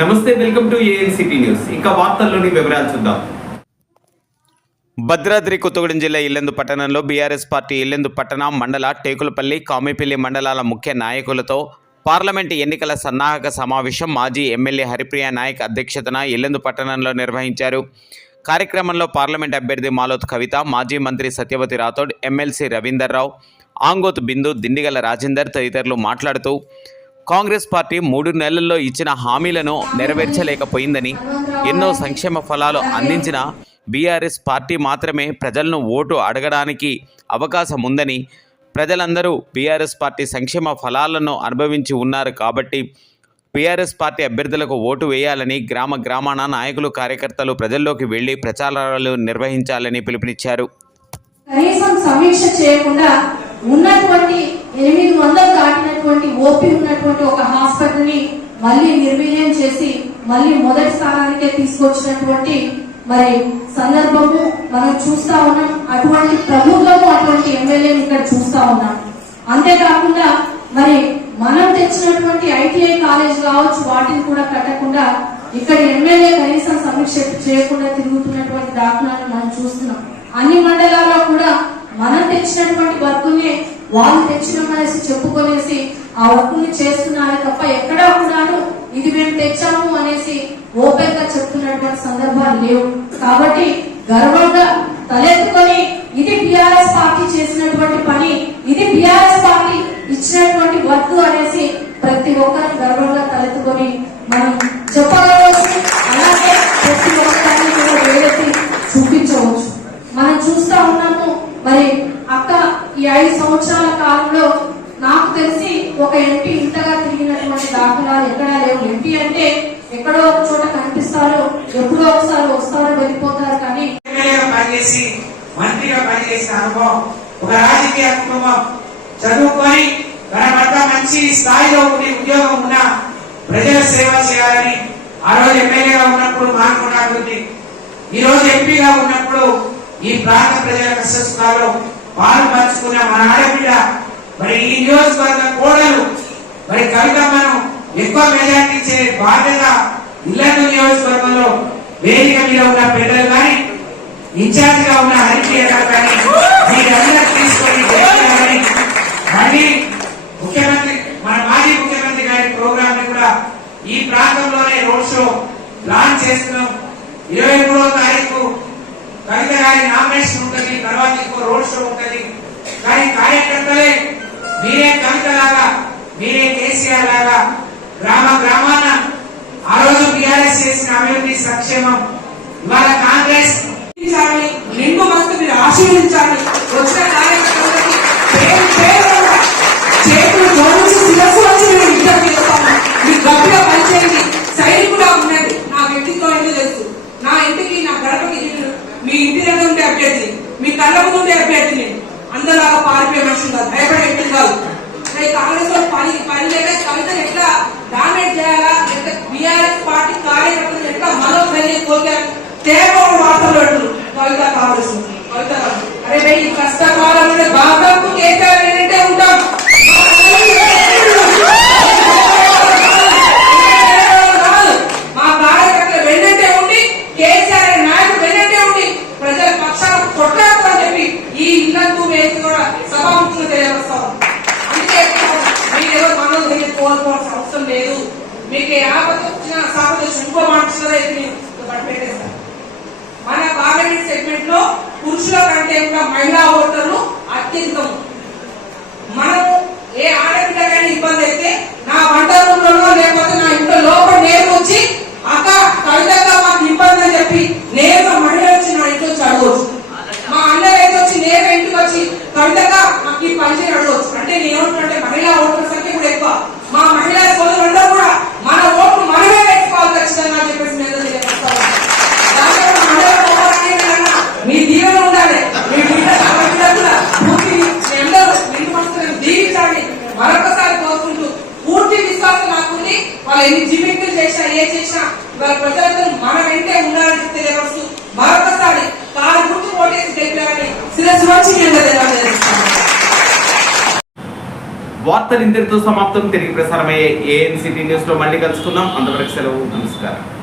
నమస్తే, welcome to ANCT news. ఇక వార్తల్లోని వివరాలు చూద్దాం. భద్రాద్రి కొత్తగూడెం జిల్లా ఇల్లెందు పట్టణంలో బీఆర్ఎస్ పార్టీ ఇల్లెందు పట్టణ మండల టేకులపల్లి కామిపల్లి మండలాల ముఖ్య నాయకులతో పార్లమెంటు ఎన్నికల సన్నాహక సమావేశం మాజీ ఎమ్మెల్యే హరిప్రియ నాయక్ అధ్యక్షతన ఇల్లెందు పట్టణంలో నిర్వహించారు. కార్యక్రమంలో పార్లమెంట్ అభ్యర్థి మాలోత్ కవిత, మాజీ మంత్రి సత్యవతి రాథోడ్, ఎమ్మెల్సీ రవీందర్ రావు, ఆంగోత్ బిందు, దిండిగల రాజేందర్ తదితరులు మాట్లాడుతూ కాంగ్రెస్ పార్టీ 3 నెలల్లో ఇచ్చిన హామీలను నెరవేర్చలేకపోయిందని, ఎన్నో సంక్షేమ ఫలాలు అందించిన బీఆర్ఎస్ పార్టీ మాత్రమే ప్రజలను ఓటు అడగడానికి అవకాశం ఉందని, ప్రజలందరూ బీఆర్ఎస్ పార్టీ సంక్షేమ ఫలాలను అనుభవించి ఉన్నారు కాబట్టి బీఆర్ఎస్ పార్టీ అభ్యర్థులకు ఓటు వేయాలని గ్రామాన నాయకులు, కార్యకర్తలు ప్రజల్లోకి వెళ్లి ప్రచారాలు నిర్వహించాలని పిలుపునిచ్చారు. కనీసం సమీక్ష చేయకుండా ఉన్నటువంటి 800 దాటినటువంటి ఓపీ ఉన్నటువంటి ఒక హాస్పిటల్ ని మళ్ళీ నిర్వీర్యం చేసి మళ్ళీ మొదటి స్థానానికే తీసుకొచ్చినటువంటి మరి సందర్భము మనం చూస్తా ఉన్నాం. అటువంటి ప్రభుత్వము, అటువంటి ఎమ్మెల్యేని ఇక్కడ చూస్తా ఉన్నాం. అంతేకాకుండా మరి మనం తెచ్చినటువంటి ఐటీఐ కాలేజ్ కావచ్చు, వాటిని కూడా కట్టకుండా ఇక్కడ ఎమ్మెల్యే కనీసం సమీక్ష చేయకుండా తిరుగుతున్నటువంటి దాఖలాలను మనం చూస్తున్నాం. అన్ని మండలాల్లో కూడా మనం తెచ్చినటువంటి వర్కుల్ని వాళ్ళు తెచ్చినామనేసి చెప్పుకొనేసి ఆ వర్కుల్ని చేస్తున్నారే తప్ప ఎక్కడా కూడాను ఇది మేము తెచ్చాము అనేసి ఓపెన్ గా చెప్తున్నటువంటి సందర్భాలు లేవు. కాబట్టి గర్వంగా తలెత్తుకొని ఇది బీఆర్ఎస్ పార్టీ చేసినటువంటి పని, ఇది బీఆర్ఎస్ పార్టీ ఇచ్చినటువంటి వర్క్ అనేసి ప్రతి ఒక్కరిని గర్వంగా తలెత్తుకొని మనం చెప్పవచ్చు. అలాగే ప్రతి ఒక్కరిని కూడా వేలెత్తి చూపించవచ్చు. మనం చూస్తా ఉన్నాము. మరి అక్క ఈ 5 సంవత్సరాల కాలంలో నాకు తెలిసి ఒక ఎంపీ ఇంతగా తిరిగినటువంటి దాఖలాలు ఎక్కడా లేవు. ఎంపీ అంటే ఎక్కడో ఒక చోట కనిపిస్తారు, ఎప్పుడో ఒకసారి వస్తారు, వెళ్ళిపోతారు. కానీ పనిచేసి మంత్రిగా పనిచేసిన అనుభవం, ఒక రాజకీయ కుటుంబం, చదువుకొని తన భర్త మంచి స్థాయిలో ఉండి ఉద్యోగం ఉన్న ప్రజల సేవ చేయాలని ఆ రోజు ఎమ్మెల్యేగా ఉన్నప్పుడు మానుకున్న అభివృద్ధి, ఈ రోజు ఎంపీగా ఉన్నప్పుడు ఈ ప్రాంత ప్రజల కష్టసుఖాల్లో పాలు పంచుకున్న మన ఆడబిడ్డ, మరి ఈ నియోజకవర్గ కోడలు మరి కవితమ్మను ఎక్కువ మెజార్టీ ఇచ్చే బాధ్యత ఇల్లెందు నియోజకవర్గంలో వేదిక మీద ఉన్న పెద్దలు కానీ, ఇన్ఛార్జ్ గా ఉన్న హరిప్రియ గారు కానీ మీరందరూ తీసుకొని మళ్ళీ ముఖ్యమంత్రి, మన మాజీ ముఖ్యమంత్రి గారి ప్రోగ్రామ్ ని కూడా ఈ ప్రాంతంలోనే రోడ్ షో ప్లాన్ చేస్తున్నాం. 23వ తారీఖు కవిత గారి నామినేషన్ ఉంటుంది, తర్వాత ఇంకో రోడ్ షో ఉంటుంది. కానీ కార్యకర్తలే మీరే కవిత లాగా, మీరే కేసీఆర్ లాగా గ్రామాన ఆ రోజు బీఆర్ఎస్ చేసిన అభివృద్ధి సంక్షేమం ఇవాళ కాంగ్రెస్ నిండు మనసు మీరు ఆశీర్వదించాలి. వచ్చిన కార్యకర్తలకి చేతులు జోడించి శిరస్సు వచ్చి మీరు విజ్ఞప్తి చేస్తాను. మీరు గట్టిగా పనిచేయండి, సైనికుడా ఉండండి. నా వ్యక్తిత్వం ఎందుకు తెలుసు, నా ఇంటికి నా గడపకి మీ ఇంటి దగ్గర ఉండే అభ్యర్థి, మీ కళ్ళ ముందు ఉండే అభ్యర్థిని అందరిలాగా పారిపోయే మనుషులు కాదు, భయపడే వ్యక్తులు కాదు. కాంగ్రెస్ లో పని లేక కవితను ఎట్లా డామినేట్ చేయాలా, ఎట్లా బీఆర్ఎస్ పార్టీ కార్యకర్తలు ఎట్లా మనోధైర్యం కోల్పోయారు తేమోడు వార్తలు పెడుతున్నారు. కవిత కాంగ్రెస్ కవిత అరే ఈ కష్టకాలంలో బాబాకు కేసీఆర్ ఏంటంటే ఉంటాం. మా కార్యకర్తలు వెన్నంటే ఉండి, కేసీఆర్ నాయకులు వెన్నంటే ఉండి ప్రజల పక్షాన కొట్లాడతారని చెప్పి ఈ ఇల్లందు వేసి కూడా సభాముఖంగా తెలియజేస్తాం. అందుకే మీరెవరు మనోధైర్యం కోల్పోవాల్సిన అవసరం లేదు. మీకు ఆపద వచ్చిన సభలో ఇంకో మాట్లాడే పెట్టేస్తారు. మన పార్లమెంట్ సెగ్మెంట్ లో పురుషుల కంటే కూడా మహిళా ఓటర్లు అత్యధికం. మనము ఏ ఆడబిడ్డకైనా ఇబ్బంది అయితే నా వంట రూమ్లో లేకపోతే నా ఇంట్లో లోపల నేను వచ్చి అక్క కవితగా మాకు ఇబ్బంది అని చెప్పి నేరుగా మహిళ వచ్చి నా ఇంట్లో అడగవచ్చు. మా అన్నయ్య అయితే వచ్చి నేరుగా ఇంటికి వచ్చి కవితగా మాకు ఈ పని చేసి అడగవచ్చు. అంటే నేనేమంటే మహిళా ఓటర్ సంఖ్య కూడా ఎక్కువ. మా మహిళా సోదరులందరూ కూడా మన ఓట్లు మనమే పెట్టుకోవాలి ఖచ్చితంగా అని చెప్పేసి నేను మీ దీవెన ఉండాలి. మీ బిడ్డ కూడా పూర్తి అందరూ నిండు మనసులను దీవించాలి. మరొకసారి కోరుకుంటూ పూర్తి విశ్వాసం నాకుంది. వాళ్ళు ఎన్ని జిమ్మిక్కులు నిర్దాక్షిణ్యంగా తెలియజేస్తాను. వార్తలు ఇంతటితో సమాప్తం. తిరిగి ప్రసారమయ్యే ఏఎన్సిటీ న్యూస్ లో మళ్ళీ కలుసుకుందాం. అంతవరకు సెలవు. నమస్కారం.